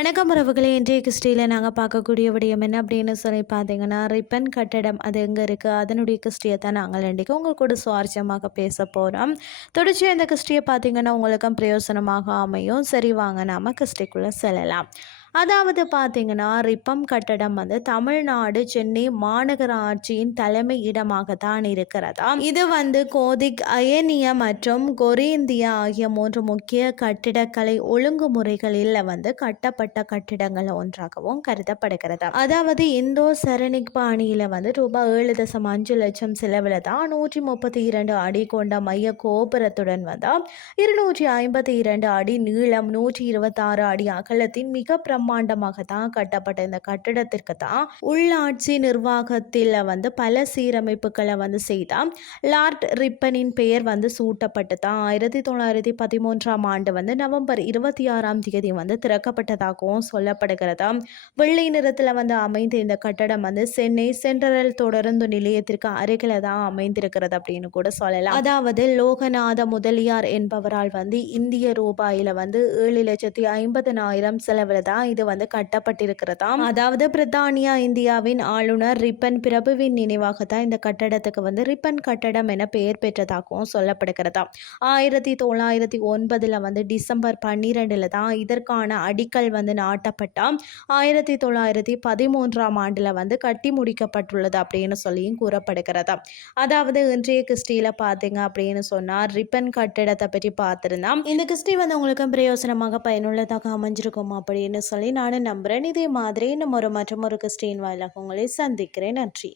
வணக்கம் உறவுகளே இன்றைய கிறிஸ்டியில் நாங்கள் பார்க்கக்கூடிய விடயம் என்ன அப்படின்னு சொல்லி பார்த்தீங்கன்னா ரிப்பன் கட்டடம் அது எங்கே இருக்குது அதனுடைய கிறிஸ்டியை தான் நாங்கள் இன்றைக்கு உங்கள் கூட சுவாரஸ்யமாக பேச போகிறோம் தொடர்ச்சியாக இந்த கிறிஸ்டியை பார்த்தீங்கன்னா உங்களுக்கும் பிரயோசனமாக அமையும். சரி வாங்க நாம் கிறிஸ்டிக்குள்ளே செல்லலாம். அதாவது பார்த்தீங்கன்னா ரிப்பம் கட்டடம் வந்து தமிழ்நாடு சென்னை மாநகராட்சியின் தலைமை இடமாக தான் இருக்கிறதா? இது வந்து கோதிக் அயனிய மற்றும் கொரேந்தியா ஆகிய மூன்று முக்கிய கட்டிடக்கலை ஒழுங்குமுறைகளில் வந்து கட்டப்பட்ட கட்டிடங்கள் ஒன்றாகவும் கருதப்படுகிறது. அதாவது இந்தோ சரணிக் பாணியில் வந்து ரூபாய் ஏழு தசம் அஞ்சு லட்சம் செலவில் தான் நூற்றி முப்பத்தி இரண்டு அடி கொண்ட மைய கோபுரத்துடன் வந்து இருநூற்றி ஐம்பத்தி இரண்டு அடி நீளம் நூற்றி இருபத்தாறு அடி அகலத்தின் மிக பிரம்மாண்டமாக தான் கட்டப்பட்ட இந்த கட்டிடத்திற்கு தான் உள்ளாட்சி நிர்வாகத்தில் வந்து பல சீரமைப்புகளை வந்து செய்தால் லார்ட் ரிப்பனின் பெயர் வந்து சூட்டப்பட்டு தான் ஆயிரத்தி தொள்ளாயிரத்தி பதிமூன்றாம் ஆண்டு வந்து நவம்பர் இருபத்தி ஆறாம் தேதி வந்து திறக்கப்பட்டதாகவும் சொல்லப்படுகிறது. வெள்ளை நிறத்தில் வந்து அமைந்த இந்த கட்டடம் வந்து சென்னை சென்ட்ரல் தொடருந்து நிலையத்திற்கு அருகில தான் அமைந்திருக்கிறது அப்படின்னு கூட சொல்லலாம். அதாவது லோகநாத முதலியார் என்பவரால் வந்து இந்திய ரூபாயில் வந்து ஏழு லட்சத்தி ஐம்பதனாயிரம் செலவில் தான் இது வந்து கட்டப்பட்டிருக்கிறதாம். அதாவது பிரித்தானியா இந்தியாவின் ஆளுநர் ரிப்பன் பிரபுவின் நினைவாக தான் இந்த கட்டடத்துக்கு வந்து ரிப்பன் கட்டடம் என பெயர் பெற்றதாகவும் சொல்லப்படுகிறதாம். ஆயிரத்தி தொள்ளாயிரத்தி ஒன்பதில் வந்து டிசம்பர் பன்னிரெண்டில் தான் இதற்கான அடிக்கல் வந்து நாட்டப்பட்டால் ஆயிரத்தி தொள்ளாயிரத்தி பதிமூன்றாம் ஆண்டில் வந்து கட்டி முடிக்கப்பட்டுள்ளது அப்படின்னு சொல்லியும் கூறப்படுகிறதா அதாவது இன்றைய கிறிஸ்டியில் பார்த்தீங்க அப்படின்னு சொன்னால் ரிப்பன் கட்டிடத்தை பற்றி பார்த்துருந்தோம். இந்த கிறிஸ்டி வந்து உங்களுக்கு பிரயோசனமாக பயனுள்ளதாக அமைஞ்சிருக்கும் அப்படின்னு சொல்லி சொல்லி நானும் நம்புகிறேன் இதே மாதிரி இன்னும் ஒரு மற்றும் ஒரு கிறிஸ்டின் வாயிலாக உங்களை சந்திக்கிறேன். நன்றி.